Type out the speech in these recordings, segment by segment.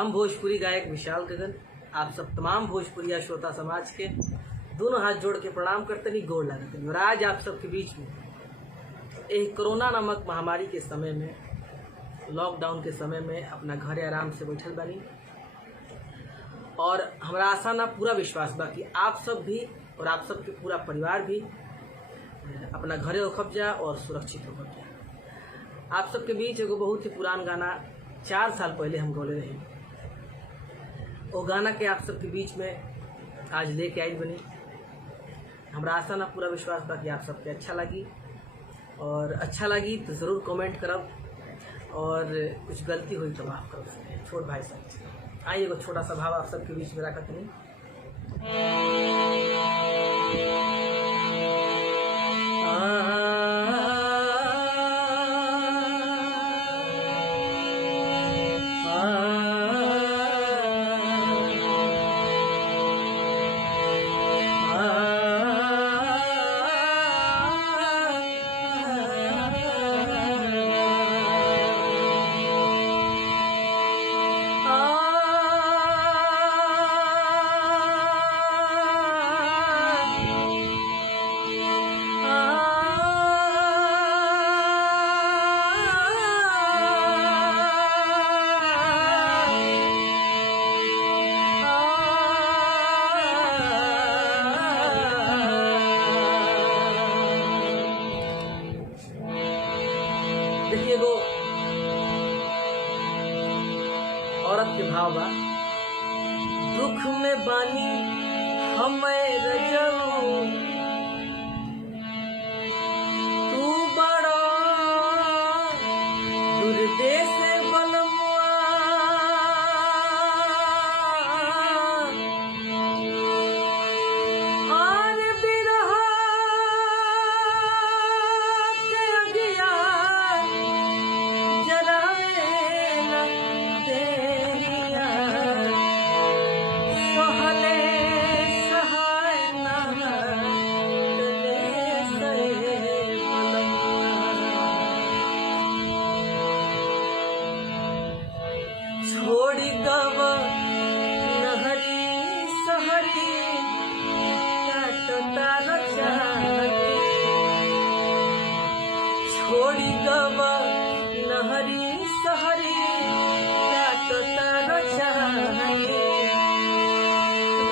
हम भोजपुरी गायक विशाल गगन आप सब तमाम भोजपुरिया श्रोता समाज के दोनों हाथ जोड़ के प्रणाम करते नहीं गोड़ लागते हैं। और आज आप सबके बीच में एक कोरोना नामक महामारी के समय में, लॉकडाउन के समय में अपना घरे आराम से बैठल बानी और हमारा आशा ना पूरा विश्वास बा कि आप सब भी और आप सबके पूरा परिवार भी अपना घरे होखब जा और सुरक्षित होखब जा। आप सबके बीच एगो बहुत ही पुरान गाना 4 साल पहले हम गौले रहे, वो गाना के आप सबके बीच में आज लेके आई बनी। हमारा आशा ना पूरा विश्वास बा कि आप सबके अच्छा लगी, और अच्छा लगी तो ज़रूर कमेंट करब और कुछ गलती हुई तो माफ़ करब। छोट भाई साहब आइए एगो छोटा सा भाव आप सबके बीच में रखत नहीं। देखिए वो औरत के भाव बा, दुख में बानी हमें रजऊ तू बड़ा दुर्देश बलमुआ और बिरहा के अगिया छोड़ी गव नहरी सहरी काटता रचानी, छोड़ी गव नहरी सहरी काटता रचानी,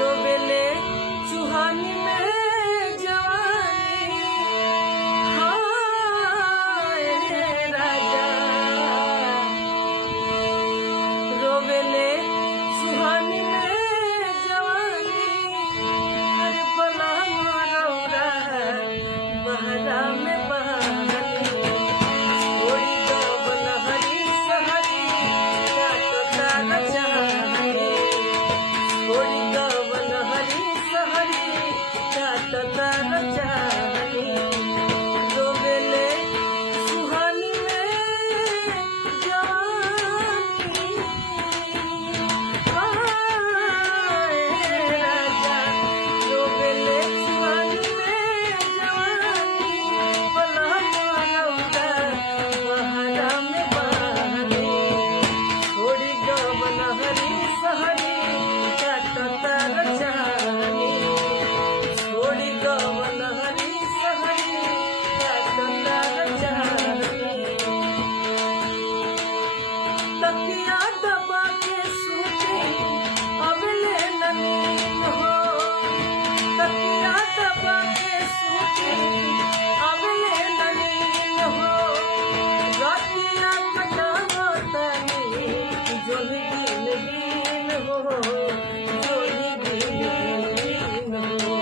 रोवेले चुहानी में जवानी हाय राजा, रोवेले सुहानी में जवानी हर बला मरौरा बहरा में बहानी, छोड़ी गव नहरी सहरी काटता रचानी, छोड़ी गव नहरी सहरी काटता रचानी, रोवेले सुहानी में जवानी तकिया दबा के सूते अबले ननीन हो, तकिया दबा के सूते अबले ननीन हो, रातिया कटावो तनी जो ही गिन हो, जो ही गिन हो,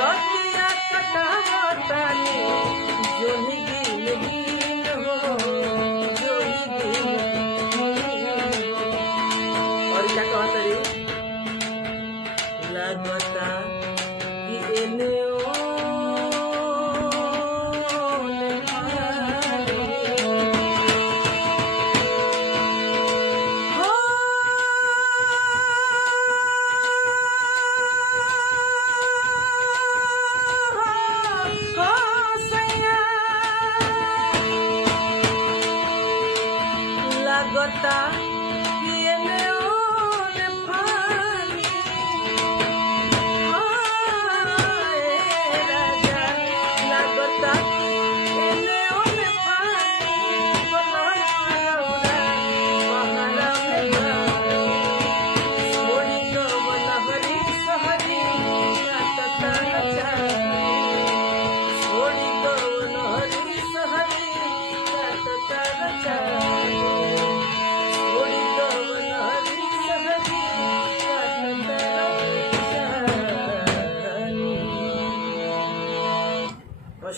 रातिया कटावो तनी जो ही गिन हो, जो ही गिन। और क्या कहता रे लगता कि एने ओने भारी हो, सैया लगता कि एने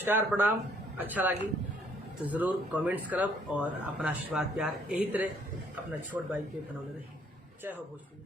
नमस्कार प्रणाम। अच्छा लगी तो ज़रूर कमेंट्स करब और अपना आशीर्वाद प्यार यही तरह अपना छोट भाई के बनौले रही। जय हो भोजपुरी।